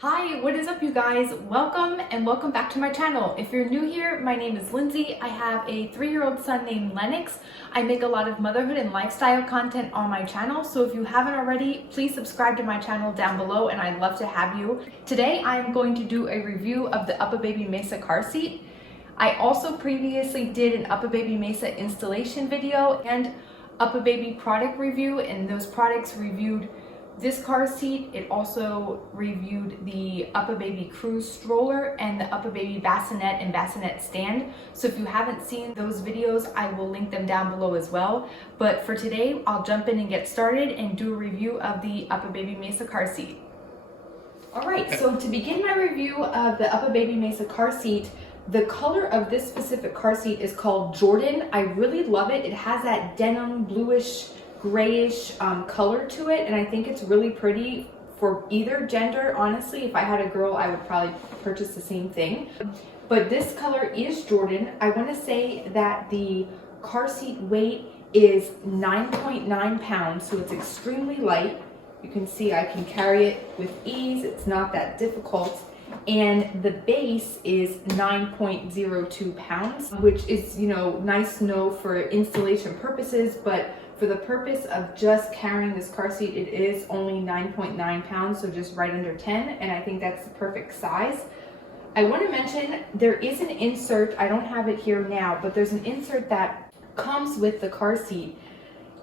Hi, what is up you guys? Welcome back to my channel. If you're new here, my name is Lindsay. I have a 3-year-old son named Lennix. I make a lot of motherhood and lifestyle content on my channel, so if you haven't already, please subscribe to my channel down below and I'd love to have you. Today I'm going to do a review of the UPPAbaby Mesa Carseat. I also previously did an UPPAbaby Mesa installation video and UPPAbaby product review, and those products reviewed this car seat. It also reviewed the UPPAbaby Cruz stroller and the UPPAbaby Bassinet and Bassinet stand. So if you haven't seen those videos, I will link them down below as well. But for today, I'll jump in and get started and do a review of the UPPAbaby Mesa Carseat. Alright, so to begin my review of the UPPAbaby Mesa Carseat, the color of this specific car seat is called Jordan. I really love it. It has that denim bluish grayish color to it, and I think it's really pretty for either gender. Honestly, if I had a girl, I would probably purchase the same thing. But this color is Jordan. I want to say that the car seat weight is 9.9 pounds, so it's extremely light. You can see I can carry it with ease. It's not that difficult. And the base is 9.02 pounds, which is, nice to know for installation purposes, but for the purpose of just carrying this car seat, it is only 9.9 pounds, so just right under 10, and I think that's the perfect size. I want to mention there is an insert, I don't have it here now, but there's an insert that comes with the car seat,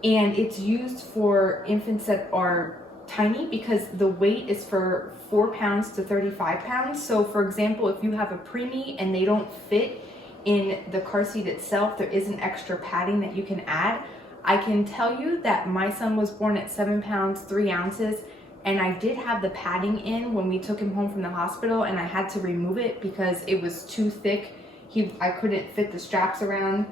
and it's used for infants that are tiny because the weight is for 4 pounds to 35 pounds. So for example, if you have a preemie and they don't fit in the car seat itself, there is an extra padding that you can add. I can tell you that my son was born at 7 pounds 3 ounces, and I did have the padding in when we took him home from the hospital, and I had to remove it because it was too thick. I couldn't fit the straps around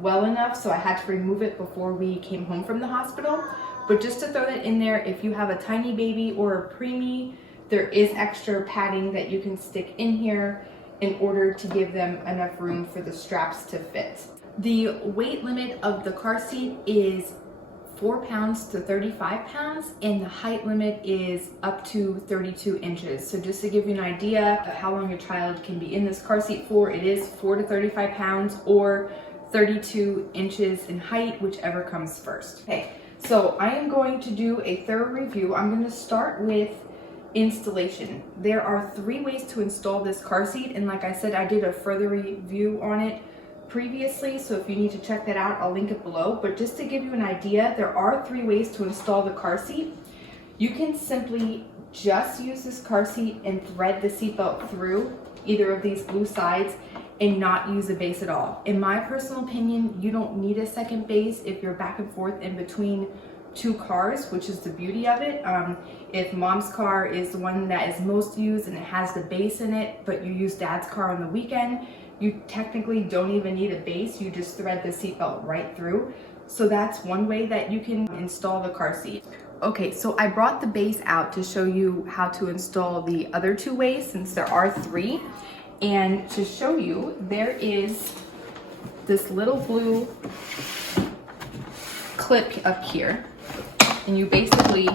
well enough, so I had to remove it before we came home from the hospital. But just to throw that in there, if you have a tiny baby or a preemie, there is extra padding that you can stick in here in order to give them enough room for the straps to fit. The weight limit of the car seat is 4 pounds to 35 pounds, and the height limit is up to 32 inches. So just to give you an idea of how long a child can be in this car seat for, it is 4 to 35 pounds or 32 inches in height, whichever comes first. Okay, so I am going to do a thorough review. I'm going to start with installation. There are 3 ways to install this car seat, and like I said, I did a further review on it previously, so if you need to check that out, I'll link it below. But just to give you an idea, there are 3 ways to install the car seat. You can simply just use this car seat and thread the seatbelt through either of these blue sides and not use a base at all. In my personal opinion, you don't need a second base if you're back and forth in between 2 cars, which is the beauty of it. If mom's car is the one that is most used and it has the base in it, but you use dad's car on the weekend, you technically don't even need a base. You just thread the seatbelt right through. So that's one way that you can install the car seat. Okay, so I brought the base out to show you how to install the other 2 ways, since there are 3. And to show you, there is this little blue clip up here, and you basically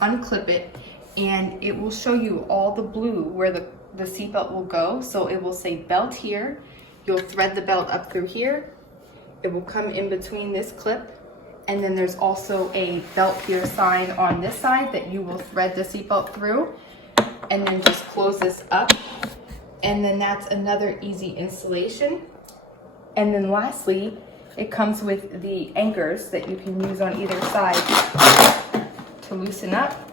unclip it and it will show you all the blue where the seatbelt will go. So it will say belt here. You'll thread the belt up through here. It will come in between this clip, and then there's also a belt here sign on this side that you will thread the seatbelt through, and then just close this up, and then that's another easy installation. And then lastly, it comes with the anchors that you can use on either side to loosen up,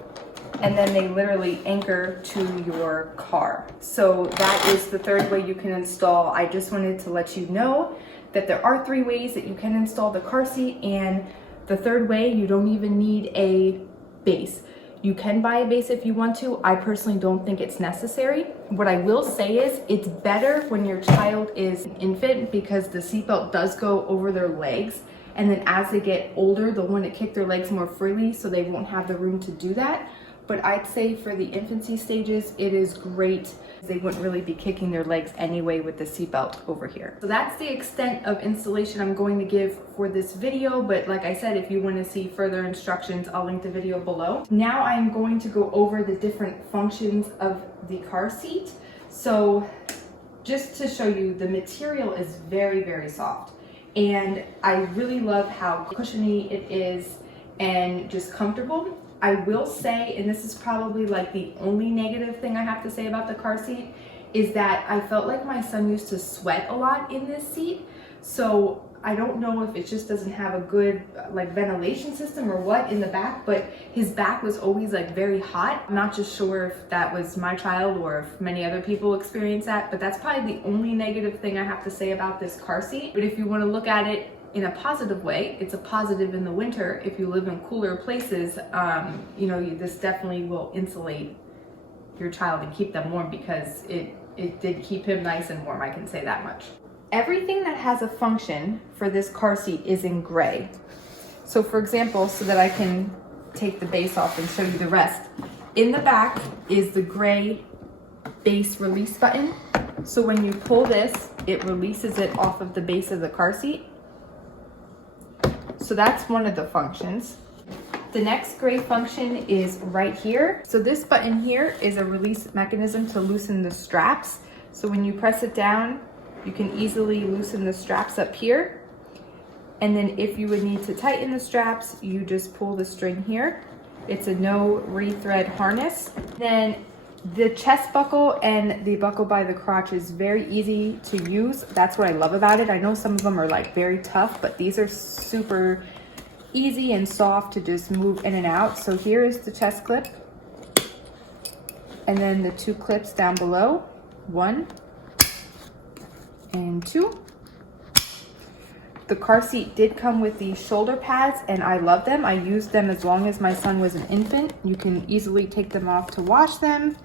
and then they literally anchor to your car. So that is the 3rd way you can install. I just wanted to let you know that there are 3 ways that you can install the car seat, and the 3rd way, you don't even need a base. You can buy a base if you want to. I personally don't think it's necessary. What I will say is it's better when your child is an infant, because the seatbelt does go over their legs, and then as they get older, they'll want to kick their legs more freely, so they won't have the room to do that. but I'd say for the infancy stages, it is great. They wouldn't really be kicking their legs anyway with the seatbelt over here. So that's the extent of installation I'm going to give for this video, but like I said, if you want to see further instructions, I'll link the video below. Now I'm going to go over the different functions of the car seat. So just to show you, the material is very, very soft. And I really love how cushiony it is and just comfortable. I will say, and this is probably like the only negative thing I have to say about the car seat, is that I felt like my son used to sweat a lot in this seat. So I don't know if it just doesn't have a good like ventilation system or what in the back, but his back was always like very hot. I'm not just sure if that was my child or if many other people experience that, but that's probably the only negative thing I have to say about this car seat. But if you want to look at it in a positive way, it's a positive in the winter. If you live in cooler places, you know, this definitely will insulate your child and keep them warm, because it did keep him nice and warm, I can say that much. Everything that has a function for this car seat is in gray. So for example, so that I can take the base off and show you the rest, in the back is the gray base release button. So when you pull this, it releases it off of the base of the car seat. So that's one of the functions. The next gray function is right here. So this button here is a release mechanism to loosen the straps. So when you press it down, you can easily loosen the straps up here. And then if you would need to tighten the straps, you just pull the string here. It's a no rethread harness. Then the chest buckle and the buckle by the crotch is very easy to use. That's what I love about it. I know some of them are like very tough, but these are super easy and soft to just move in and out. So here is the chest clip, and then the two clips down below, 1 and 2. The car seat did come with these shoulder pads, and I love them. I used them as long as my son was an infant. You can easily take them off to wash them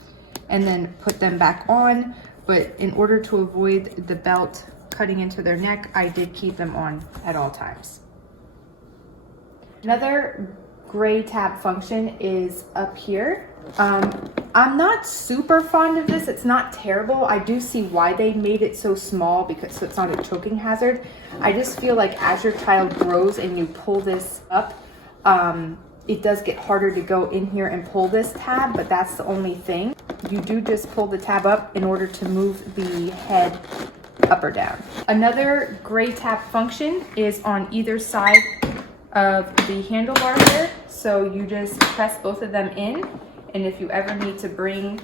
and then put them back on. But in order to avoid the belt cutting into their neck, I did keep them on at all times. Another gray tab function is up here. I'm not super fond of this. It's not terrible. I do see why they made it so small, because so it's not a choking hazard. I just feel like as your child grows and you pull this up, it does get harder to go in here and pull this tab, but that's the only thing. You do just pull the tab up in order to move the head up or down. Another gray tab function is on either side of the handlebar here. So you just press both of them in, and if you ever need to bring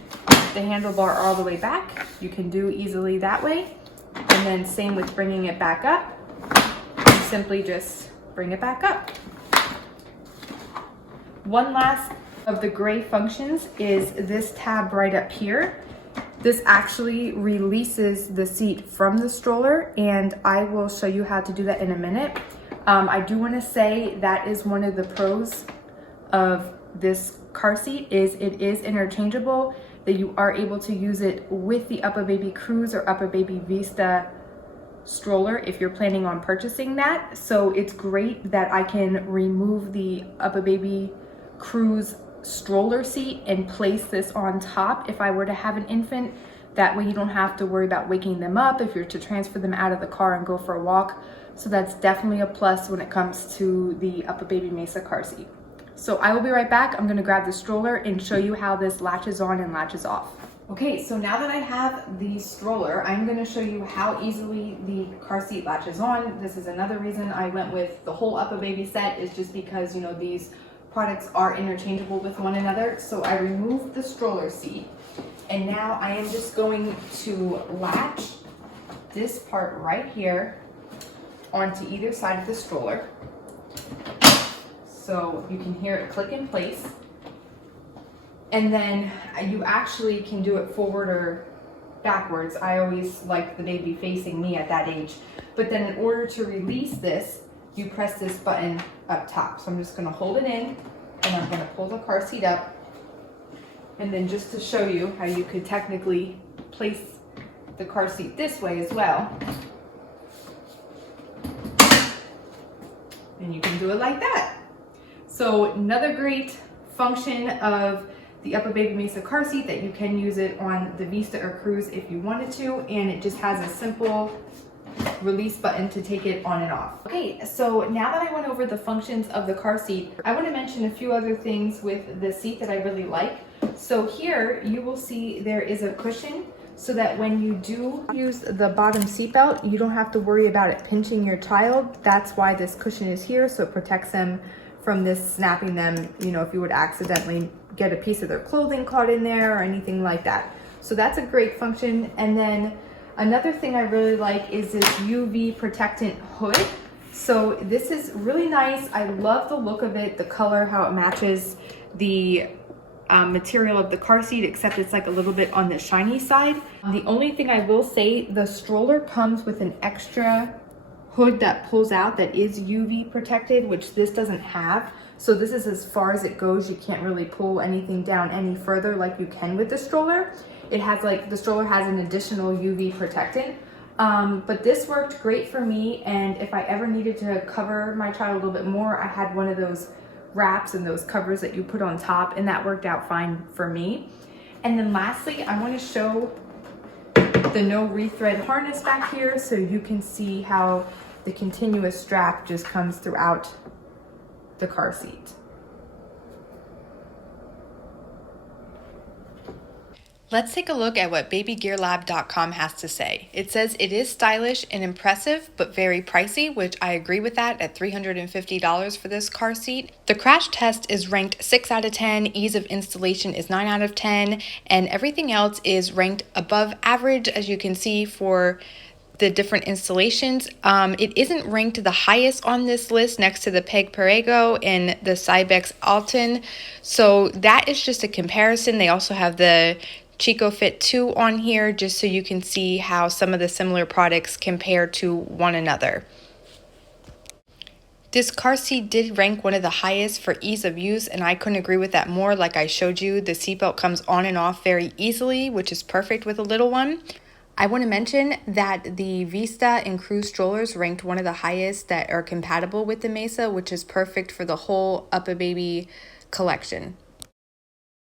the handlebar all the way back, you can do easily that way. And then same with bringing it back up. You simply just bring it back up. One last of the gray functions is this tab right up here. This actually releases the seat from the stroller, and I will show you how to do that in a minute. I do want to say that is one of the pros of this car seat, is it is interchangeable, that you are able to use it with the UPPAbaby Cruz or uppababyvista stroller if you're planning on purchasing that. So it's great that I can remove the UPPAbaby Cruz stroller seat and place this on top if I were to have an infant. That way you don't have to worry about waking them up if you're to transfer them out of the car and go for a walk. So that's definitely a plus when it comes to the UPPAbaby Mesa car seat. So I will be right back. I'm gonna grab the stroller and show you how this latches on and latches off. Okay, so now that I have the stroller, I'm gonna show you how easily the car seat latches on. This is another reason I went with the whole UPPAbaby set, is just because, you know, these products are interchangeable with one another. So I removed the stroller seat, and now I am just going to latch this part right here onto either side of the stroller. So you can hear it click in place. And then you actually can do it forward or backwards. I always like the baby facing me at that age. But then in order to release this, you press this button up top. So I'm just gonna hold it in, and I'm gonna pull the car seat up. And then just to show you how you could technically place the car seat this way as well. And you can do it like that. So another great function of the UPPAbaby Mesa Carseat that you can use it on the Vista or Cruz if you wanted to, and it just has a simple release button to take it on and off. Okay, so now that I went over the functions of the car seat, I want to mention a few other things with the seat that I really like. So here you will see there is a cushion so that when you do use the bottom seat belt, you don't have to worry about it pinching your child. That's why this cushion is here, so it protects them from this snapping them, you know, if you would accidentally get a piece of their clothing caught in there or anything like that. So that's a great function. And then another thing I really like is this UV protectant hood. So this is really nice. I love the look of it, the color, how it matches the material of the car seat, except it's like a little bit on the shiny side. The only thing I will say, the stroller comes with an extra hood that pulls out that is UV protected, which this doesn't have. So this is as far as it goes. You can't really pull anything down any further like you can with the stroller. It has like, the stroller has an additional UV protectant. But this worked great for me, and if I ever needed to cover my child a little bit more, I had one of those wraps and those covers that you put on top, and that worked out fine for me. And then lastly, I want to show the no rethread harness back here so you can see how the continuous strap just comes throughout the car seat. Let's take a look at what babygearlab.com has to say. It says it is stylish and impressive, but very pricey, which I agree with that at $350 for this car seat. The crash test is ranked 6 out of 10, ease of installation is 9 out of 10, and everything else is ranked above average, as you can see for the different installations. It isn't ranked the highest on this list next to the Peg Perego and the Cybex Alton. So that is just a comparison. They also have the Chico Fit 2 on here just so you can see how some of the similar products compare to one another. This car seat did rank one of the highest for ease of use, and I couldn't agree with that more. Like I showed you, the seatbelt comes on and off very easily, which is perfect with a little one. I want to mention that the Vista and Cruz strollers ranked one of the highest that are compatible with the Mesa, which is perfect for the whole UPPAbaby collection.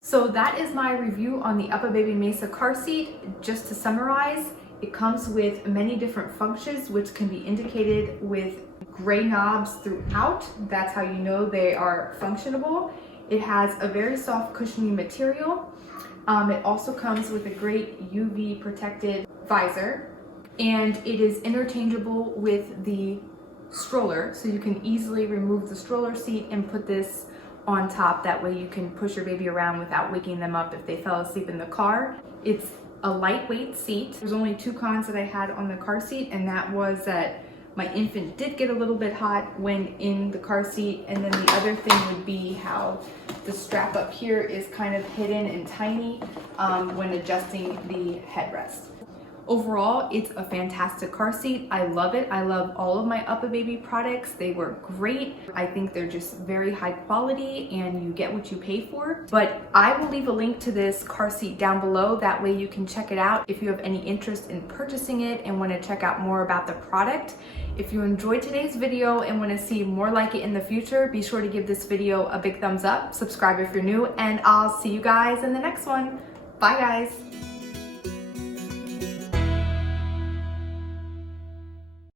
So that is my review on the UPPAbaby Mesa car seat. Just to summarize, it comes with many different functions which can be indicated with gray knobs throughout. That's how you know they are functionable. It has a very soft cushiony material. It also comes with a great UV protected visor, and it is interchangeable with the stroller, so you can easily remove the stroller seat and put this on top. That way you can push your baby around without waking them up if they fell asleep in the car. It's a lightweight seat. There's only two cons that I had on the car seat, and that was that my infant did get a little bit hot when in the car seat, and then the other thing would be how the strap up here is kind of hidden and tiny when adjusting the headrest. Overall, it's a fantastic car seat. I love it. I love all of my UPPAbaby products. They were great. I think they're just very high quality and you get what you pay for. But I will leave a link to this car seat down below. That way you can check it out if you have any interest in purchasing it and want to check out more about the product. If you enjoyed today's video and want to see more like it in the future, be sure to give this video a big thumbs up, subscribe if you're new, and I'll see you guys in the next one. Bye guys.